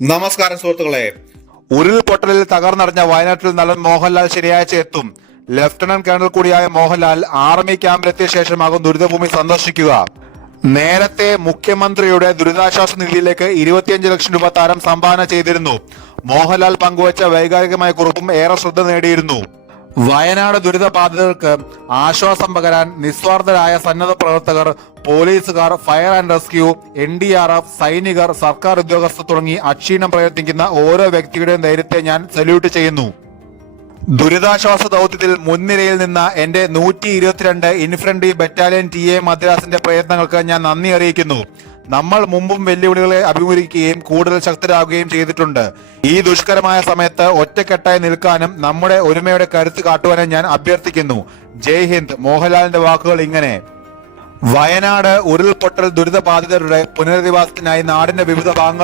നമസ്കാരം സുഹൃത്തുക്കളെ. ഉരുൾപൊട്ടലിൽ തകർന്നറിഞ്ഞ വയനാട്ടിൽ നടൻ മോഹൻലാൽ ശനിയാഴ്ച എത്തും. ലഫ്റ്റനന്റ് കേണൽ കൂടിയായ മോഹൻലാൽ ആർമി ക്യാമ്പിലെത്തിയ ശേഷമാകും ദുരിതഭൂമി സന്ദർശിക്കുക. നേരത്തെ മുഖ്യമന്ത്രിയുടെ ദുരിതാശ്വാസ നിധിയിലേക്ക് 25 ലക്ഷം രൂപ താരം സംഭാവന ചെയ്തിരുന്നു. മോഹൻലാൽ പങ്കുവച്ച വൈകാരികമായ കുറിപ്പും ഏറെ ശ്രദ്ധ നേടിയിരുന്നു. വയനാട് ദുരിതബാധിതർക്ക് ആശ്വാസം പകരാൻ നിസ്വാർത്ഥരായ സന്നദ്ധ പ്രവർത്തകർ, പോലീസുകാർ, ഫയർ ആൻഡ് റെസ്ക്യൂ, NDRF, സൈനികർ, സർക്കാർ ഉദ്യോഗസ്ഥർ തുടങ്ങി അക്ഷീണം പ്രയത്നിക്കുന്ന ഓരോ വ്യക്തിയുടെയും ധൈര്യത്തെ ഞാൻ സല്യൂട്ട് ചെയ്യുന്നു. ദുരിതാശ്വാസ ദൗത്യത്തിൽ മുൻനിരയിൽ നിന്ന എന്റെ 122 ഇൻഫൻട്രി ബറ്റാലിയൻ TA മദ്രാസിന്റെ പ്രയത്നങ്ങൾക്ക് ഞാൻ നന്ദി അറിയിക്കുന്നു. നമ്മൾ മുമ്പും വെല്ലുവിളികളെ അഭിമുഖീകരിക്കുകയും കൂടുതൽ ശക്തരാകുകയും ചെയ്തിട്ടുണ്ട്. ഈ ദുഷ്കരമായ സമയത്ത് ഒറ്റക്കെട്ടായി നിൽക്കാനും നമ്മുടെ ഒരുമയുടെ കരുത്ത് കാട്ടുവാനും ഞാൻ അഭ്യർത്ഥിക്കുന്നു. ജയ് ഹിന്ദ്. മോഹൻലാലിന്റെ വാക്കുകൾ ഇങ്ങനെ: വയനാട് ഉരുൾപൊട്ടൽ ദുരിതബാധിതരുടെ പുനരധിവാസത്തിനായി നാടിന്റെ വിവിധ ഭാഗങ്ങൾ